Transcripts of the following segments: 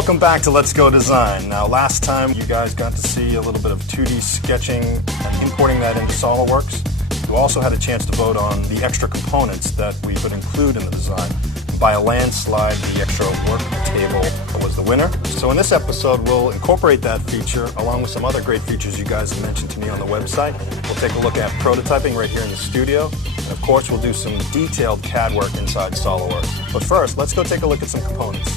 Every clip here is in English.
Welcome back to Let's Go Design. Now, last time you guys got to see a little bit of 2D sketching and importing that into SolidWorks. You also had a chance to vote on the extra components that we would include in the design. By a landslide, the extra work table was the winner. So in this episode, we'll incorporate that feature along with some other great features you guys have mentioned to me on the website. We'll take a look at prototyping right here in the studio. And of course, we'll do some detailed CAD work inside SolidWorks. But first, let's go take a look at some components.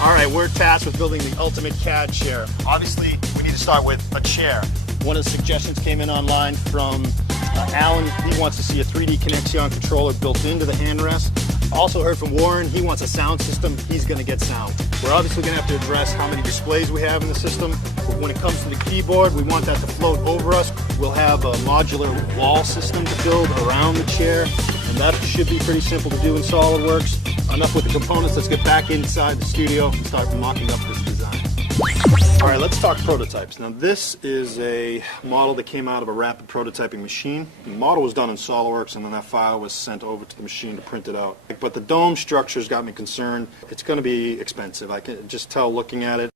All right, we're tasked with building the ultimate CAD chair. Obviously, we need to start with a chair. One of the suggestions came in online from Alan. He wants to see a 3D Connexion controller built into the handrest. Also heard from Warren, he wants a sound system. He's going to get sound. We're obviously going to have to address how many displays we have in the system. But when it comes to the keyboard, we want that to float over us. We'll have a modular wall system to build around the chair, and that should be pretty simple to do in SolidWorks. Enough with the components, let's get back inside the studio and start mocking up this design. All right, let's talk prototypes. Now this is a model that came out of a rapid prototyping machine. The model was done in SolidWorks and then that file was sent over to the machine to print it out. But the dome structures got me concerned. It's going to be expensive. I can just tell looking at it.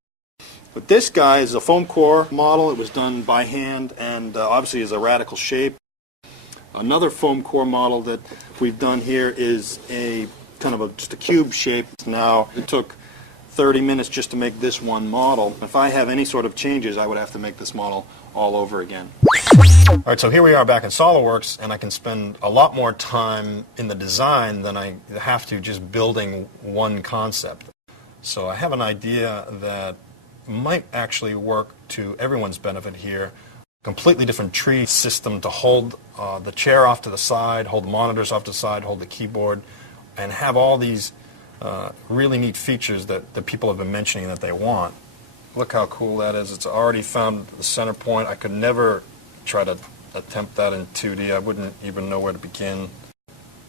But this guy is a foam core model. It was done by hand and obviously is a radical shape. Another foam core model that we've done here is a kind of just a cube shape. Now, it took 30 minutes just to make this one model. If I have any sort of changes, I would have to make this model all over again. All right, so here we are back in SolidWorks, and I can spend a lot more time in the design than I have to just building one concept. So I have an idea that might actually work to everyone's benefit here. Completely different tree system to hold the chair off to the side, hold the monitors off to the side, hold the keyboard, and have all these really neat features that the people have been mentioning that they want. Look how cool that is. It's already found the center point. I could never try to attempt that in 2D. I wouldn't even know where to begin.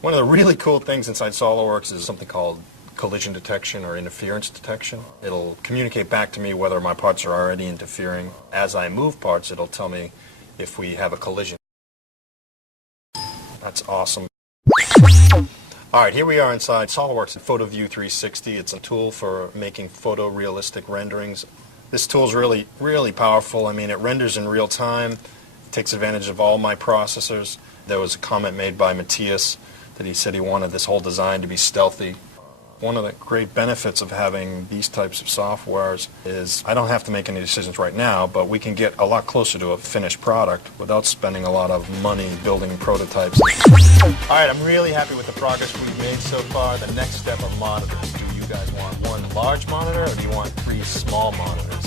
One of the really cool things inside SolidWorks is something called collision detection or interference detection. It'll communicate back to me whether my parts are already interfering. As I move parts, it'll tell me if we have a collision. That's awesome. All right, here we are inside SolidWorks Photo View 360. It's a tool for making photorealistic renderings. This tool is really, really powerful. I mean, it renders in real time. It takes advantage of all my processors. There was a comment made by Matthias that he said he wanted this whole design to be stealthy. One of the great benefits of having these types of softwares is I don't have to make any decisions right now, but we can get a lot closer to a finished product without spending a lot of money building prototypes. All right, I'm really happy with the progress we've made so far. The next step of monitors. Do you guys want one large monitor or do you want 3 small monitors?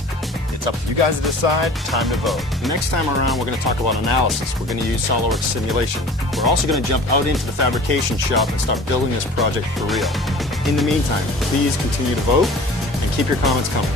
It's up to you guys to decide. Time to vote. Next time around, we're going to talk about analysis. We're going to use SolidWorks simulation. We're also going to jump out into the fabrication shop and start building this project for real. In the meantime, please continue to vote and keep your comments coming.